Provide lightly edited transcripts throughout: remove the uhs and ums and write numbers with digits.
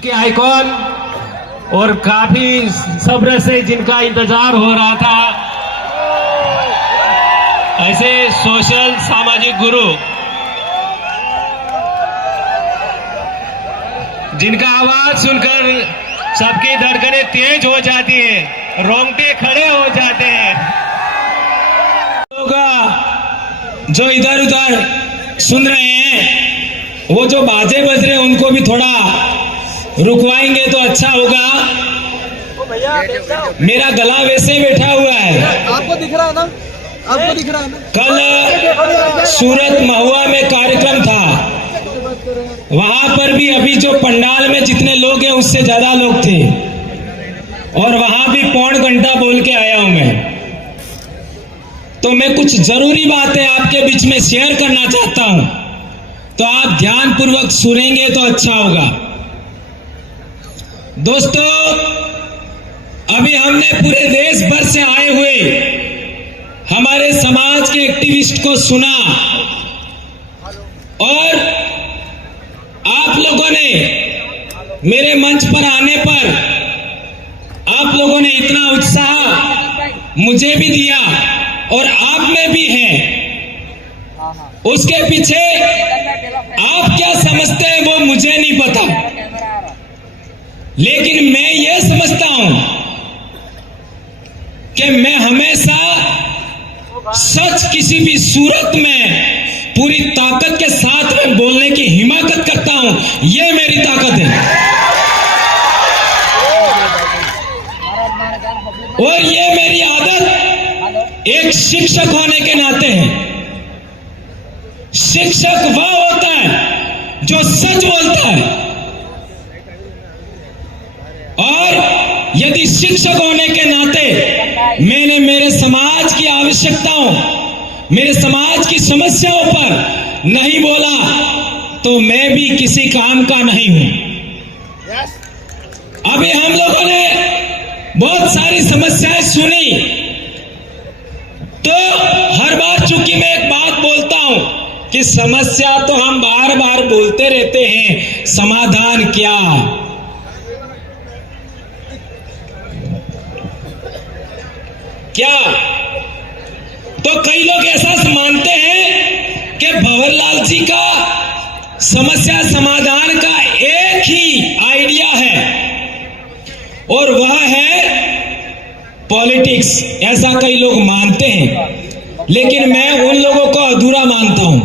के आइकॉन और काफी सब्र से जिनका इंतजार हो रहा था, ऐसे सोशल सामाजिक गुरु जिनका आवाज सुनकर सबकी धड़कनें तेज हो जाती है, रोंगटे खड़े हो जाते हैं। लोग जो इधर उधर सुन रहे हैं, वो जो बाजे बज रहे हैं उनको भी थोड़ा रुकवाएंगे तो अच्छा होगा। मेरा गला वैसे बैठा हुआ है। आपको दिख रहा है ना? आपको दिख रहा है ना? कल सूरत महुआ में कार्यक्रम था, वहां पर भी अभी जो पंडाल में जितने लोग हैं उससे ज्यादा लोग थे, और वहां भी पौन घंटा बोल के आया हूं मैं। तो मैं कुछ जरूरी बातें आपके बीच में शेयर करना चाहता हूं, तो आप ध्यान पूर्वक सुनेंगे तो अच्छा होगा। दोस्तों, अभी हमने पूरे देश भर से आए हुए हमारे समाज के एक्टिविस्ट को सुना, और आप लोगों ने मेरे मंच पर आने पर आप लोगों ने इतना उत्साह मुझे भी दिया और आप में भी है। उसके पीछे आप क्या समझते हैं वो मुझे नहीं पता, लेकिन मैं ये समझता हूं कि मैं हमेशा सच किसी भी सूरत में पूरी ताकत के साथ में बोलने की हिम्मत करता हूं। ये मेरी ताकत है, और ये मेरी आदत एक शिक्षक होने के नाते है। शिक्षक वह होता है जो सच बोलता है, और यदि शिक्षक होने के नाते मैंने मेरे समाज की आवश्यकताओं, मेरे समाज की समस्याओं पर नहीं बोला तो मैं भी किसी काम का नहीं हूं। अभी हम लोगों ने बहुत सारी समस्याएं सुनी, तो हर बार चूंकि मैं एक बात बोलता हूं कि समस्या तो हम बार बार बोलते रहते हैं, समाधान क्या? क्या? तो कई लोग ऐसा मानते हैं कि भंवरलाल जी का समस्या समाधान का एक ही आइडिया है, और वह है पॉलिटिक्स। ऐसा कई लोग मानते हैं, लेकिन मैं उन लोगों को अधूरा मानता हूं।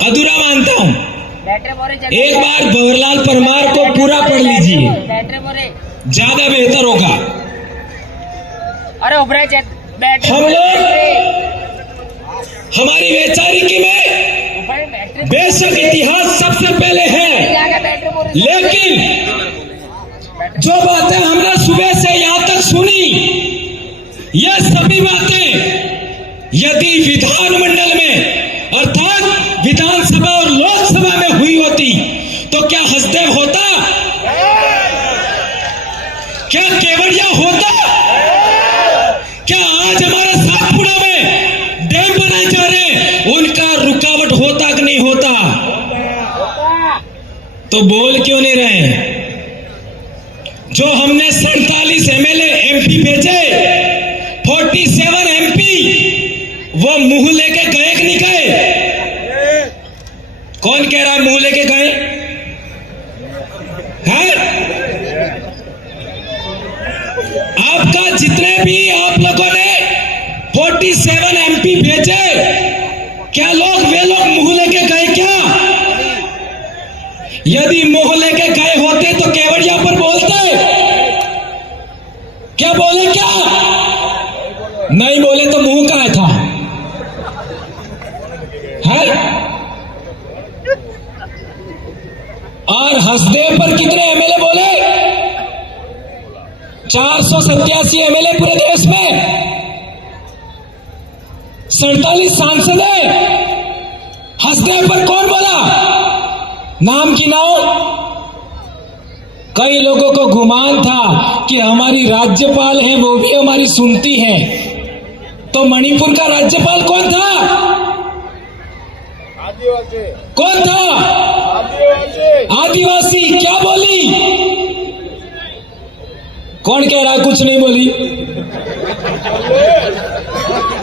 अधूरा मानता हूं। एक बार भंवरलाल परमार को पूरा पढ़ लीजिए, ज्यादा बेहतर होगा। अरे हम लोग हमारी वैचारिकी में बेशक इतिहास सबसे पहले है, लेकिन जो बातें हमने सुबह से यहां तक सुनी, ये सभी बातें यदि विधानमंडल में अर्थात विधानसभा और लोकसभा में हुई होती तो क्या हसदेव होता? क्या केवड़िया होता? क्या आज हमारे सातपुड़ा में डैम बनाए जा रहे उनका रुकावट होता कि नहीं होता? तो बोल क्यों नहीं रहे? जो हमने 47 एमएलए एमपी भेजे, 47 एमपी वो मुंह लेके गए कि नहीं गए? कौन कह रहा है मुंह लेके गए? आपका जितने भी आप लोगों ने 47 एमपी भेजे, क्या वे लोग मुंह लेके गए क्या? यदि मुंह लेके गए होते तो केवड़िया पर बोलते? क्या बोले? क्या नहीं बोले तो मुंह कहाँ था? है? और हसदेव पर कितने एमएलए बोले? 487 एमएलए पूरे देश में, 47 सांसद है। हसदेव पर कौन बोला? नाम गिनाओ। कई लोगों को गुमान था कि हमारी राज्यपाल है, वो भी हमारी सुनती है। तो मणिपुर का राज्यपाल कौन था? कौन था? आदिवासी। क्या बोली? कौन कह रहा है कुछ नहीं बोली?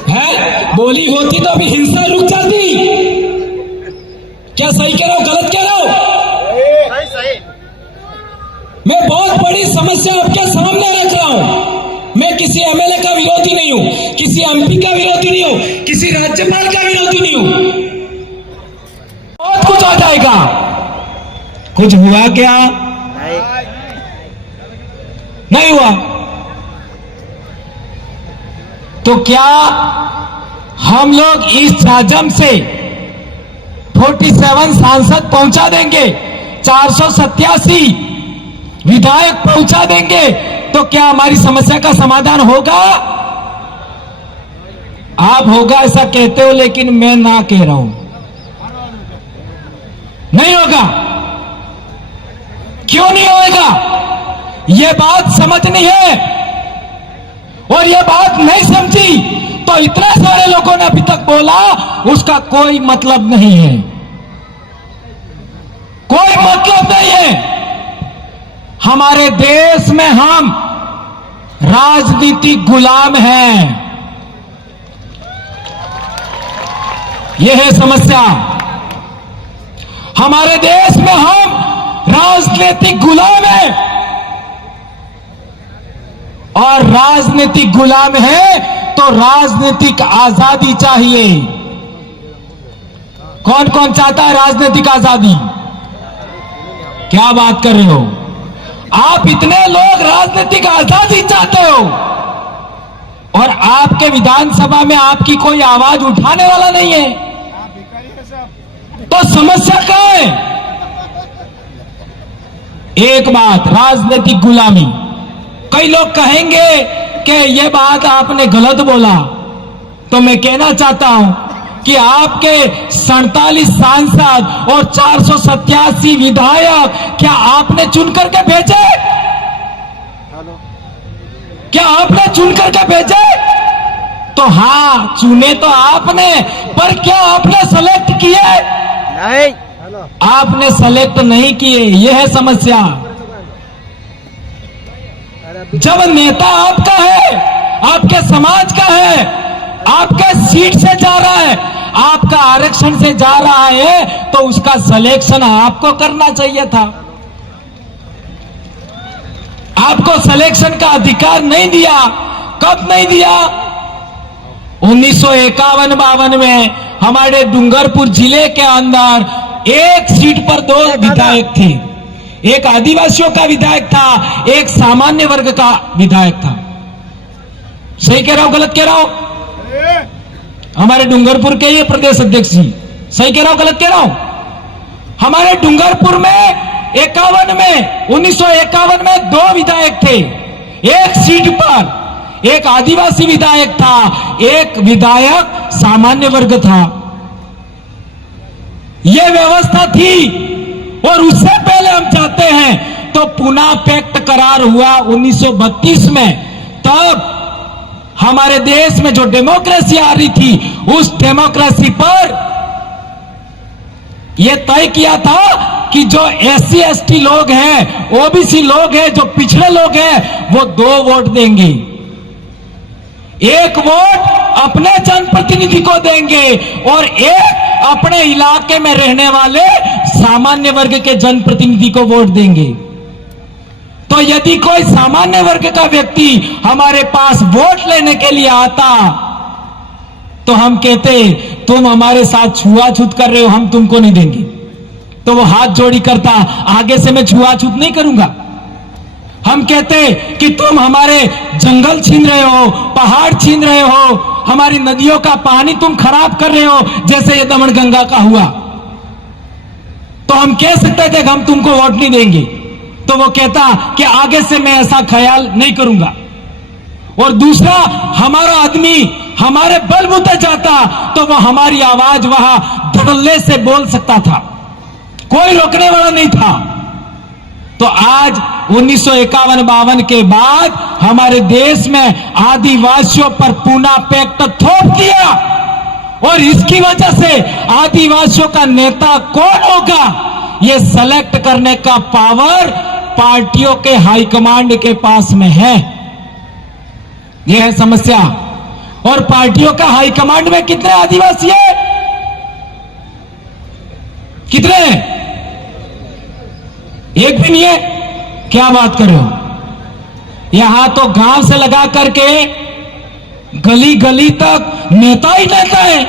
है बोली होती तो अभी हिंसा रुक जाती। क्या सही कह रहा हूं गलत कह रहा हूं? मैं बहुत बड़ी समस्या आपके सामने रख रहा हूं। मैं किसी एमएलए का विरोधी नहीं हूं, किसी एमपी का विरोधी नहीं हूं, किसी राज्यपाल का विरोधी नहीं हूं। बहुत कुछ हो जाएगा। कुछ हुआ क्या? नहीं हुआ। तो क्या हम लोग इस झाझम से 47 सांसद पहुंचा देंगे, 487 विधायक पहुंचा देंगे, तो क्या हमारी समस्या का समाधान होगा? आप होगा ऐसा कहते हो, लेकिन मैं ना कह रहा हूं, नहीं होगा। क्यों नहीं होगा? यह बात समझनी है, और यह बात नहीं समझी तो इतने सारे लोगों ने अभी तक बोला, उसका कोई मतलब नहीं है, कोई मतलब नहीं है। हमारे देश में हम राजनीतिक गुलाम हैं, यह है समस्या। हमारे देश में हम राजनीतिक गुलाम हैं, और राजनीतिक गुलाम है तो राजनीतिक आजादी चाहिए। कौन कौन चाहता है राजनीतिक आजादी? क्या बात कर रहे हो आप? इतने लोग राजनीतिक आजादी चाहते हो, और आपके विधानसभा में आपकी कोई आवाज उठाने वाला नहीं है, तो समस्या क्या है? एक बात, राजनीतिक गुलामी। कई लोग कहेंगे कि यह बात आपने गलत बोला, तो मैं कहना चाहता हूं कि आपके 47 सांसद और 487 विधायक क्या आपने चुन करके भेजे? क्या आपने चुन करके भेजे? तो हाँ, चुने तो आपने, पर क्या आपने सेलेक्ट किए? नहीं। आपने सेलेक्ट नहीं किए, यह है समस्या। जब नेता आपका है, आपके समाज का है, आपके सीट से जा रहा है, आपका आरक्षण से जा रहा है, तो उसका सिलेक्शन आपको करना चाहिए था। आपको सिलेक्शन का अधिकार नहीं दिया। कब नहीं दिया? 1951-52 में हमारे डूंगरपुर जिले के अंदर एक सीट पर 2 विधायक थे। एक आदिवासियों का विधायक था, एक सामान्य वर्ग का विधायक था। सही कह रहा हूं गलत कह रहा हूं? हमारे डूंगरपुर के ये प्रदेश अध्यक्ष जी, सही कह रहा हूं गलत कह रहा हूं? हमारे डूंगरपुर में 1951 में 2 विधायक थे। एक सीट पर एक आदिवासी विधायक था, एक विधायक सामान्य वर्ग था। यह व्यवस्था थी। और उससे पहले हम चाहते हैं तो पूना पैक्ट करार हुआ 1932 में। तब हमारे देश में जो डेमोक्रेसी आ रही थी, उस डेमोक्रेसी पर यह तय किया था कि जो SC ST लोग हैं, OBC लोग हैं, जो पिछड़े लोग हैं, वो 2 वोट देंगे। एक वोट अपने जनप्रतिनिधि को देंगे और एक अपने इलाके में रहने वाले सामान्य वर्ग के जनप्रतिनिधि को वोट देंगे। तो यदि कोई सामान्य वर्ग का व्यक्ति हमारे पास वोट लेने के लिए आता, तो हम कहते तुम हमारे साथ छुआछूत कर रहे हो, हम तुमको नहीं देंगे। तो वो हाथ जोड़ी करता, आगे से मैं छुआछूत नहीं करूंगा। हम कहते कि तुम हमारे जंगल छीन रहे हो, पहाड़ छीन रहे हो, हमारी नदियों का पानी तुम खराब कर रहे हो, जैसे ये दमनगंगा का हुआ। तो हम कह सकते थे कि हम तुमको वोट नहीं देंगे। तो वो कहता कि आगे से मैं ऐसा ख्याल नहीं करूंगा। और दूसरा, हमारा आदमी हमारे बलबूते जाता तो वो हमारी आवाज वहां धड़ल्ले से बोल सकता था, कोई रोकने वाला नहीं था। तो आज 1951-52 के बाद हमारे देश में आदिवासियों पर पूना पैक्ट थोप दिया। और इसकी वजह से आदिवासियों का नेता कौन होगा, ये सेलेक्ट करने का पावर पार्टियों के हाईकमांड के पास में है। यह है समस्या। और पार्टियों का हाईकमांड में कितने आदिवासी है? कितने? एक भी नहीं है। क्या बात कर रहे हो? यहां तो गांव से लगा करके गली गली तक नेता ही नेता है।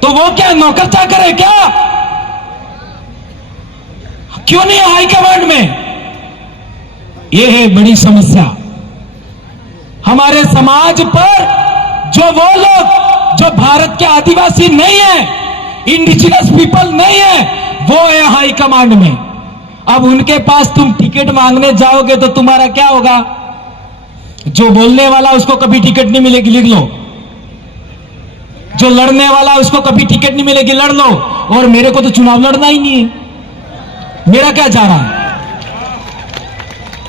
तो वो क्या नौकर चाकर है क्या? क्यों नहीं है हाईकमांड में? यह है बड़ी समस्या। हमारे समाज पर जो वो लोग जो भारत के आदिवासी नहीं है, इंडिजिनस पीपल नहीं है, वो है हाईकमांड में। अब उनके पास तुम टिकट मांगने जाओगे तो तुम्हारा क्या होगा? जो बोलने वाला उसको कभी टिकट नहीं मिलेगी, लिख लो। जो लड़ने वाला उसको कभी टिकट नहीं मिलेगी, लड़ लो। और मेरे को तो चुनाव लड़ना ही नहीं है। मेरा क्या जा रहा है?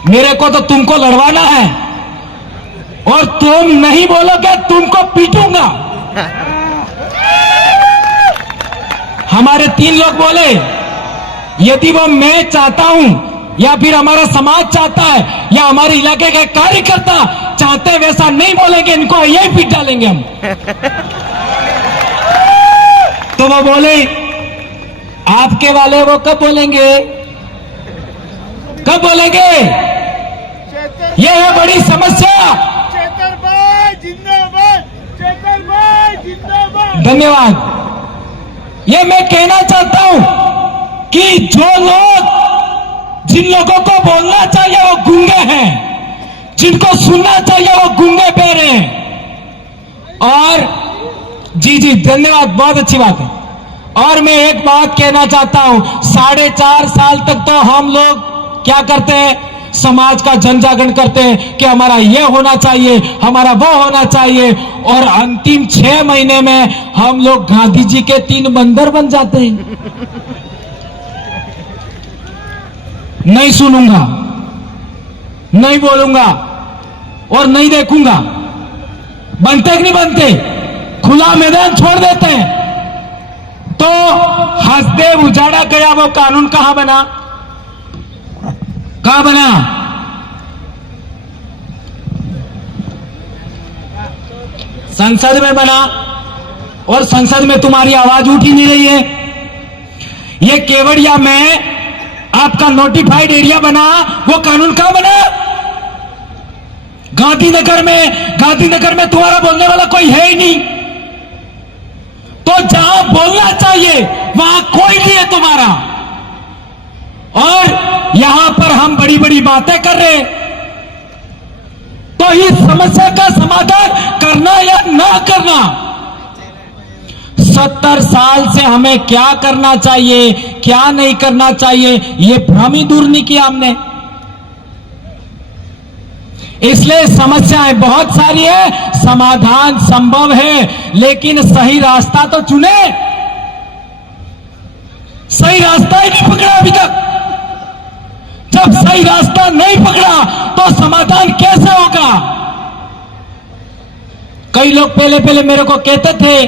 मेरे को तो तुमको लड़वाना है और तुम नहीं बोलोगे तुमको पीटूंगा। हमारे 3 लोग बोले यदि वो मैं चाहता हूं या फिर हमारा समाज चाहता है या हमारे इलाके के कार्यकर्ता चाहते वैसा नहीं बोलेंगे, इनको यही पीट डालेंगे हम। तो वो बोले आपके वाले वो कब बोलेंगे? कब बोलेंगे? ये है बड़ी समस्या। चेतर भाई जिंदाबाद, चेतर भाई जिंदाबाद। धन्यवाद। ये मैं कहना चाहता हूं कि जो लोग जिन लोगों को बोलना चाहिए वो गूंगे हैं, जिनको सुनना चाहिए वो गूंगे बहरे हैं। और जी धन्यवाद, बहुत अच्छी बात है। और मैं एक बात कहना चाहता हूं, 4.5 साल तक तो हम लोग क्या करते हैं, समाज का जन जागरण करते हैं कि हमारा ये होना चाहिए, हमारा वो होना चाहिए। और अंतिम 6 महीने में हम लोग गांधी जी के 3 बंदर बन जाते हैं। नहीं सुनूंगा, नहीं बोलूंगा और नहीं देखूंगा। बनते कि नहीं बनते? खुला मैदान छोड़ देते हैं। तो हसदेव उजाड़ा गया वो कानून कहां बना? कहां बना? संसद में बना। और संसद में तुम्हारी आवाज उठ ही नहीं रही है। ये केवड़िया में आपका नोटिफाइड एरिया बना, वो कानून कहां बना? गांधीनगर में तुम्हारा बोलने वाला कोई है ही नहीं। तो जहां बोलना चाहिए वहां कोई नहीं है तुम्हारा। और यहां पर हम बड़ी बड़ी बातें कर रहे हैं। तो इस समस्या का समाधान करना या ना करना, 70 साल से हमें क्या करना चाहिए, क्या नहीं करना चाहिए, ये भ्रम ही दूर नहीं किया हमने। इसलिए समस्याएं बहुत सारी है, समाधान संभव है, लेकिन सही रास्ता तो चुने। सही रास्ता ही नहीं पकड़ा अभी तक। जब सही रास्ता नहीं पकड़ा तो समाधान कैसे होगा? कई लोग पहले मेरे को कहते थे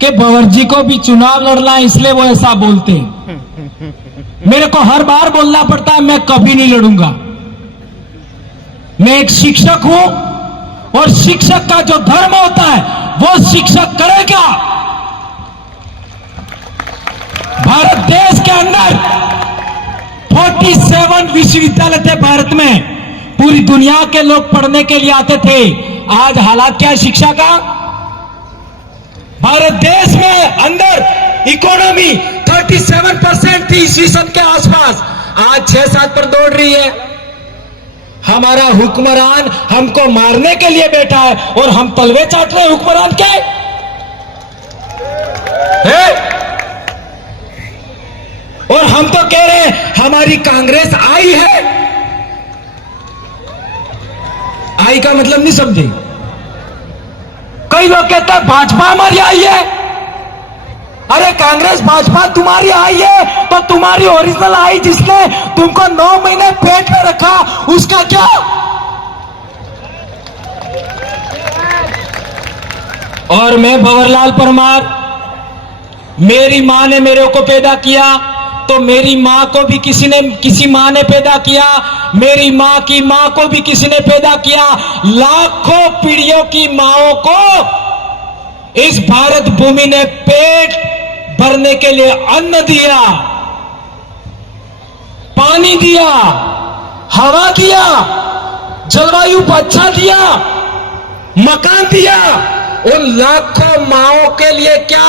कि भंवर जी को भी चुनाव लड़ना है, इसलिए वो ऐसा बोलते हैं। मेरे को हर बार बोलना पड़ता है मैं कभी नहीं लड़ूंगा। मैं एक शिक्षक हूं और शिक्षक का जो धर्म होता है वो शिक्षक करेगा। भारत देश के अंदर 47 विश्वविद्यालय थे भारत में, पूरी दुनिया के लोग पढ़ने के लिए आते थे। आज हालात क्या है शिक्षा का? भारत देश में अंदर इकोनॉमी 37% थी ईस्वी सन के आसपास, आज 6-7 पर दौड़ रही है। हमारा हुक्मरान हमको मारने के लिए बैठा है और हम तलवे चाट रहे हैं हुक्मरान के। और हम तो कह रहे हैं हमारी कांग्रेस आई है। आई का मतलब नहीं समझे। कई लोग कहते हैं भाजपा हमारी आई है। अरे कांग्रेस भाजपा तुम्हारी आई है तो तुम्हारी ओरिजिनल आई जिसने तुमको 9 महीने पेट में रखा, उसका क्या? और मैं भंवरलाल परमार, मेरी मां ने मेरे को पैदा किया तो मेरी मां को भी किसी मां ने पैदा किया, मेरी मां की मां को भी किसी ने पैदा किया। लाखों पीढ़ियों की माओं को इस भारत भूमि ने पेट भरने के लिए अन्न दिया, पानी दिया, हवा दिया, जलवायु को अच्छा दिया, मकान दिया। उन लाखों माओं के लिए क्या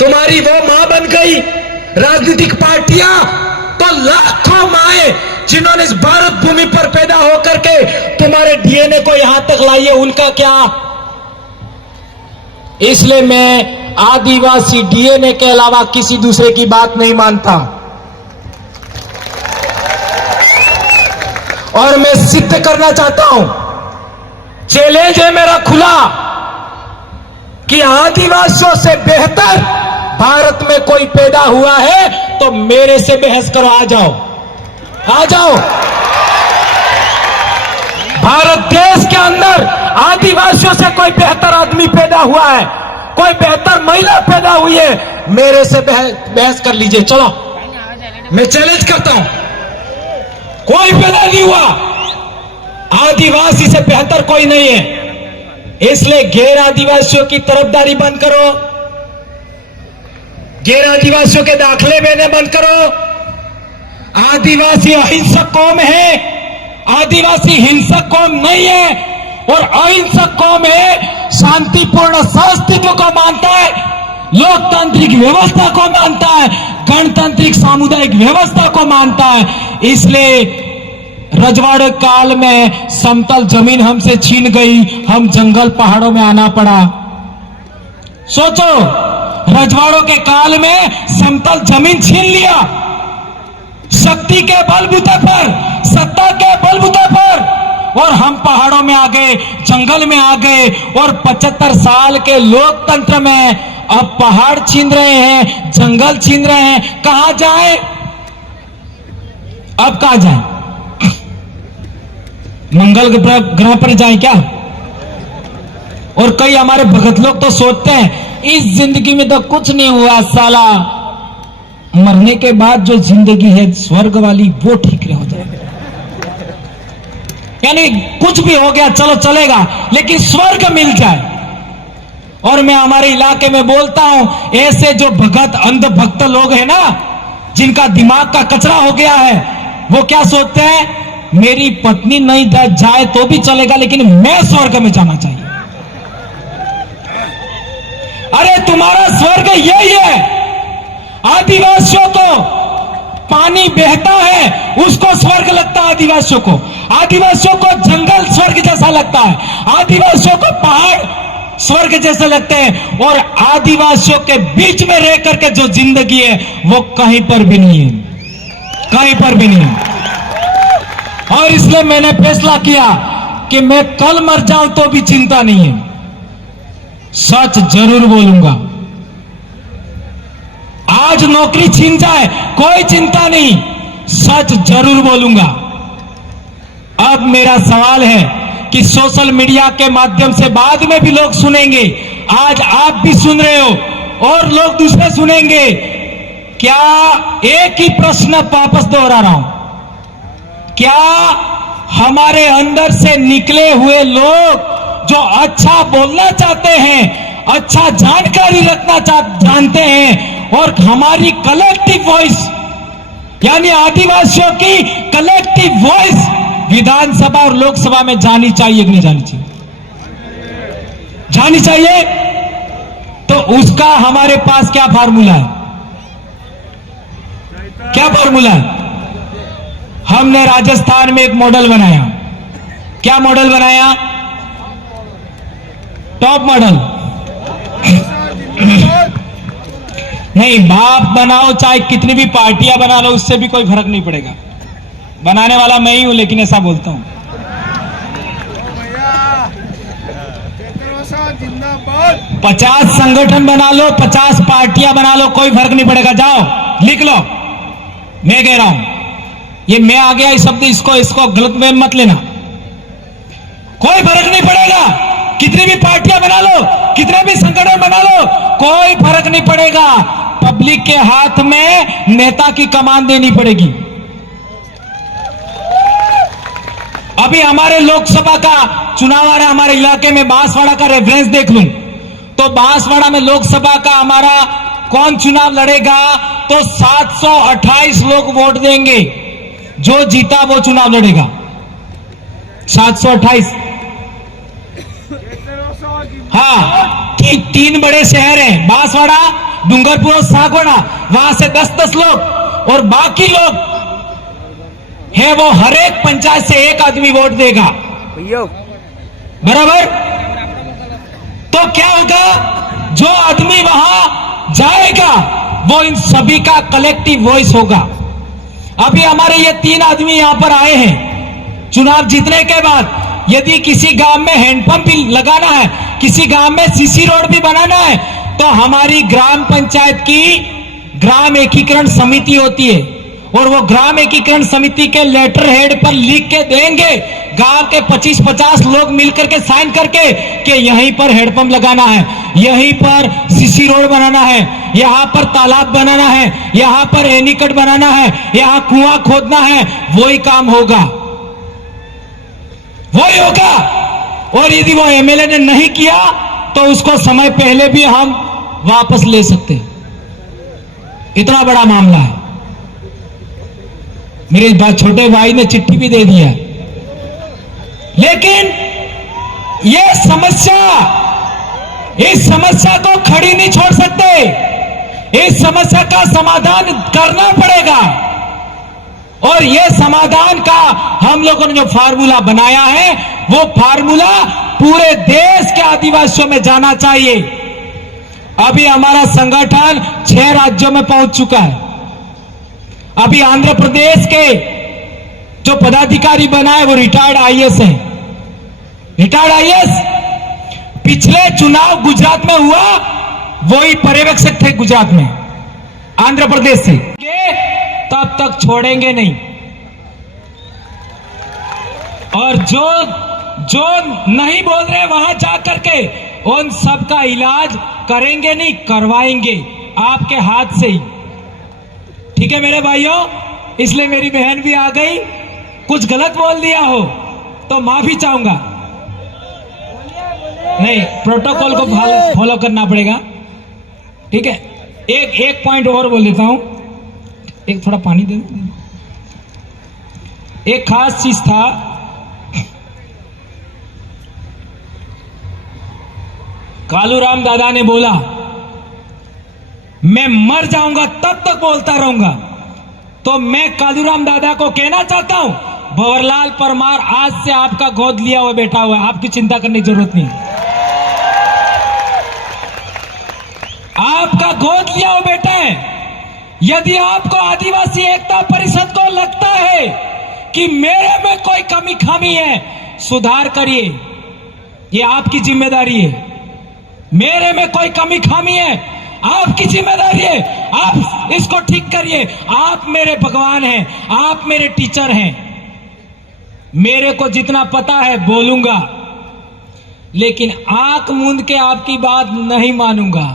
तुम्हारी वो मां बन गई राजनीतिक पार्टियां? तो लाखों माएं जिन्होंने इस भारत भूमि पर पैदा होकर के तुम्हारे डीएनए को यहां तक लाई है, उनका क्या? इसलिए मैं आदिवासी डीएनए के अलावा किसी दूसरे की बात नहीं मानता। और मैं सिद्ध करना चाहता हूं, चैलेंज है मेरा खुला, कि आदिवासियों से बेहतर भारत में कोई पैदा हुआ है तो मेरे से बहस करो। आ जाओ, आ जाओ। भारत देश के अंदर आदिवासियों से कोई बेहतर आदमी पैदा हुआ है, कोई बेहतर महिला पैदा हुई है, मेरे से बहस कर लीजिए। चलो, मैं चैलेंज करता हूं, कोई पैदा नहीं हुआ, आदिवासी से बेहतर कोई नहीं है। इसलिए गैर आदिवासियों की तरफदारी बंद करो, गैर आदिवासियों के दाखले देने बंद करो। आदिवासी अहिंसक कौम है, आदिवासी हिंसक कौम नहीं है। और अहिंसक कौम है, शांतिपूर्ण सहअस्तित्व को मानता है, लोकतांत्रिक व्यवस्था को मानता है, गणतांत्रिक सामुदायिक व्यवस्था को मानता है। इसलिए रजवाड़े काल में समतल जमीन हमसे छीन गई, हम जंगल पहाड़ों में आना पड़ा। सोचो, रजवाड़ों के काल में समतल जमीन छीन लिया, शक्ति के बलबूते पर, सत्ता के बलबूते पर, और हम पहाड़ों में आ गए, जंगल में आ गए। और 75 साल के लोकतंत्र में अब पहाड़ छीन रहे हैं, जंगल छीन रहे हैं। कहां जाए? अब कहां जाए? मंगल ग्रह पर जाए क्या? और कई हमारे भगत लोग तो सोचते हैं इस जिंदगी में तो कुछ नहीं हुआ साला, मरने के बाद जो जिंदगी है स्वर्ग वाली वो ठीक हो जाएगी। यानी कुछ भी हो गया चलो चलेगा, लेकिन स्वर्ग मिल जाए। और मैं हमारे इलाके में बोलता हूं, ऐसे जो भगत अंधभक्त लोग हैं ना, जिनका दिमाग का कचरा हो गया है, वो क्या सोचते हैं, मेरी पत्नी नहीं जाए तो भी चलेगा, लेकिन मैं स्वर्ग में जाना चाहिए। अरे तुम्हारा स्वर्ग यही है। आदिवासियों को पानी बहता है, उसको स्वर्ग लगता है आदिवासियों को। आदिवासियों को जंगल स्वर्ग जैसा लगता है, आदिवासियों को पहाड़ स्वर्ग जैसे लगते हैं। और आदिवासियों के बीच में रह करके जो जिंदगी है वो कहीं पर भी नहीं है, कहीं पर भी नहीं है। और इसलिए मैंने फैसला किया कि मैं कल मर जाऊं तो भी चिंता नहीं है, सच जरूर बोलूंगा। आज नौकरी छीन जाए कोई चिंता नहीं, सच जरूर बोलूंगा। अब मेरा सवाल है कि सोशल मीडिया के माध्यम से बाद में भी लोग सुनेंगे, आज आप भी सुन रहे हो और लोग दूसरे सुनेंगे। क्या एक ही प्रश्न वापस दोहरा रहा हूं, क्या हमारे अंदर से निकले हुए लोग जो अच्छा बोलना चाहते हैं, अच्छा जानकारी रखना जानते हैं, और हमारी कलेक्टिव वॉइस यानी आदिवासियों की कलेक्टिव वॉइस विधानसभा और लोकसभा में जानी चाहिए कि नहीं जानी चाहिए? जानी चाहिए। तो उसका हमारे पास क्या फार्मूला है? क्या फार्मूला है? हमने राजस्थान में एक मॉडल बनाया। क्या मॉडल बनाया? Top model. नहीं, बाप बनाओ चाहे कितनी भी पार्टियां बना लो, उससे भी कोई फर्क नहीं पड़ेगा। बनाने वाला मैं ही हूं, लेकिन ऐसा बोलता हूं। 50 संगठन बना लो, 50 पार्टियां बना लो, कोई फर्क नहीं पड़ेगा। जाओ लिख लो, मैं कह रहा हूं। ये मैं आ गया इस शब्द, इसको गलत में मत लेना। कोई फर्क नहीं पड़ेगा कितनी भी पार्टियां बना लो, कितने भी संगठन बना लो, कोई फर्क नहीं पड़ेगा। पब्लिक के हाथ में नेता की कमान देनी पड़ेगी। अभी हमारे लोकसभा का चुनाव आ रहा है, हमारे इलाके में बांसवाड़ा का रेफरेंस देख लूं तो बांसवाड़ा में लोकसभा का हमारा कौन चुनाव लड़ेगा तो 728 लोग वोट देंगे। जो जीता वो चुनाव लड़ेगा। 728। हाँ, तीन बड़े शहर हैं, बांसवाड़ा, डूंगरपुर और सागवाड़ा। वहां से 10-10 लोग और बाकी लोग है वो हर एक पंचायत से एक आदमी वोट देगा। बराबर। तो क्या होगा, जो आदमी वहां जाएगा वो इन सभी का कलेक्टिव वॉइस होगा। अभी हमारे ये 3 आदमी यहां पर आए हैं। चुनाव जीतने के बाद यदि किसी गांव में हैंडपंप भी लगाना है, किसी गांव में सीसी रोड भी बनाना है, तो हमारी ग्राम पंचायत की ग्राम एकीकरण समिति होती है और वो ग्राम एकीकरण समिति के लेटर हेड पर लिख के देंगे, गांव के 25-50 लोग मिलकर के साइन करके कि यहीं पर हैंडपंप लगाना है, यहीं पर सीसी रोड बनाना है, यहां पर तालाब बनाना है, यहां पर एनीकट बनाना है, यहां कुआं खोदना है। वही काम होगा, वही होगा। और यदि वो एमएलए ने नहीं किया तो उसको समय पहले भी हम वापस ले सकते। इतना बड़ा मामला है। मेरे छोटे भाई ने चिट्ठी भी दे दिया। लेकिन यह समस्या, इस समस्या को खड़ी नहीं छोड़ सकते। इस समस्या का समाधान करना पड़ेगा और यह समाधान का हम लोगों ने जो फार्मूला बनाया है वो फार्मूला पूरे देश के आदिवासियों में जाना चाहिए। अभी हमारा संगठन 6 राज्यों में पहुंच चुका है। अभी आंध्र प्रदेश के जो पदाधिकारी बना है वो रिटायर्ड आईएएस हैं। रिटायर्ड आईएएस पिछले चुनाव गुजरात में हुआ, वही पर्यवेक्षक थे गुजरात में, आंध्र प्रदेश से। तब तक छोड़ेंगे नहीं। और जो नहीं बोल रहे वहां जाकर के उन सब का इलाज करेंगे नहीं, करवाएंगे आपके हाथ से ही। ठीक है मेरे भाइयों, इसलिए मेरी बहन भी आ गई। कुछ गलत बोल दिया हो तो माफी चाहूंगा। नहीं, प्रोटोकॉल को फॉलो करना पड़ेगा। ठीक है, एक पॉइंट और बोल देता हूं। एक थोड़ा पानी दे दो। एक खास चीज था, कालूराम दादा ने बोला मैं मर जाऊंगा तब तक बोलता रहूंगा। तो मैं कालूराम दादा को कहना चाहता हूं, भंवरलाल परमार आज से आपका गोद लिया हुआ बैठा हुआ है, आपकी चिंता करने की जरूरत नहीं। आपका गोद लिया हुआ बेटा है। यदि आपको आदिवासी एकता परिषद को लगता है कि मेरे में कोई कमी खामी है, सुधार करिए, ये आपकी जिम्मेदारी है। मेरे में कोई कमी खामी है, आपकी जिम्मेदारी है, आप इसको ठीक करिए। आप मेरे भगवान हैं, आप मेरे टीचर हैं। मेरे को जितना पता है बोलूंगा, लेकिन आंख मूंद के आपकी बात नहीं मानूंगा।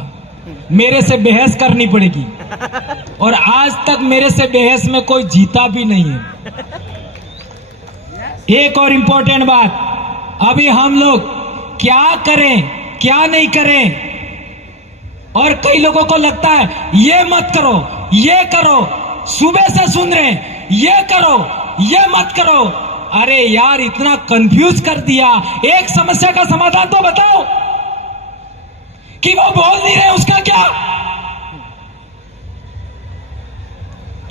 मेरे से बहस करनी पड़ेगी और आज तक मेरे से बहस में कोई जीता भी नहीं है। एक और इंपॉर्टेंट बात, अभी हम लोग क्या करें क्या नहीं करें, और कई लोगों को लगता है ये मत करो, ये करो, सुबह से सुन रहे हैं ये करो, ये मत करो। अरे यार, इतना कंफ्यूज कर दिया। एक समस्या का समाधान तो बताओ कि वो बोल नहीं रहे, उसका क्या?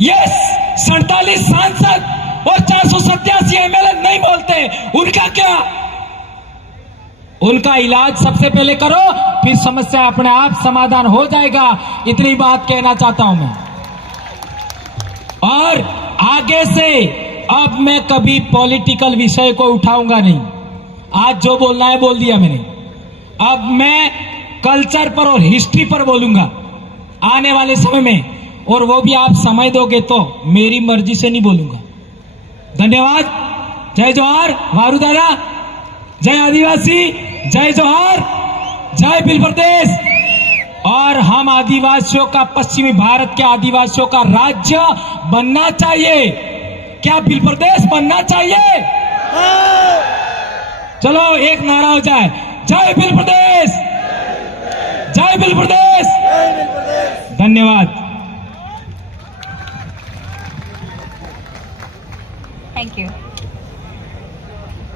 यस, 47 सांसद और 487 एमएलए नहीं बोलते, उनका क्या? उनका इलाज सबसे पहले करो, फिर समस्या अपने आप समाधान हो जाएगा। इतनी बात कहना चाहता हूं मैं। और आगे से अब मैं कभी पॉलिटिकल विषय को उठाऊंगा नहीं। आज जो बोलना है बोल दिया मैंने। अब मैं कल्चर पर और हिस्ट्री पर बोलूंगा आने वाले समय में, और वो भी आप समय दोगे तो, मेरी मर्जी से नहीं बोलूंगा। धन्यवाद। जय जोहार वारू दादा, जय आदिवासी, जय जोहार, जय बिल प्रदेश। और हम आदिवासियों का, पश्चिमी भारत के आदिवासियों का राज्य बनना चाहिए। क्या बिल प्रदेश बनना चाहिए? चलो एक नारा हो जाए, जय बिल प्रदेश, जय बिल प्रदेश। धन्यवाद। थैंक यू,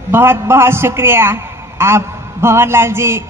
बहुत बहुत शुक्रिया। आप भंवर लाल जी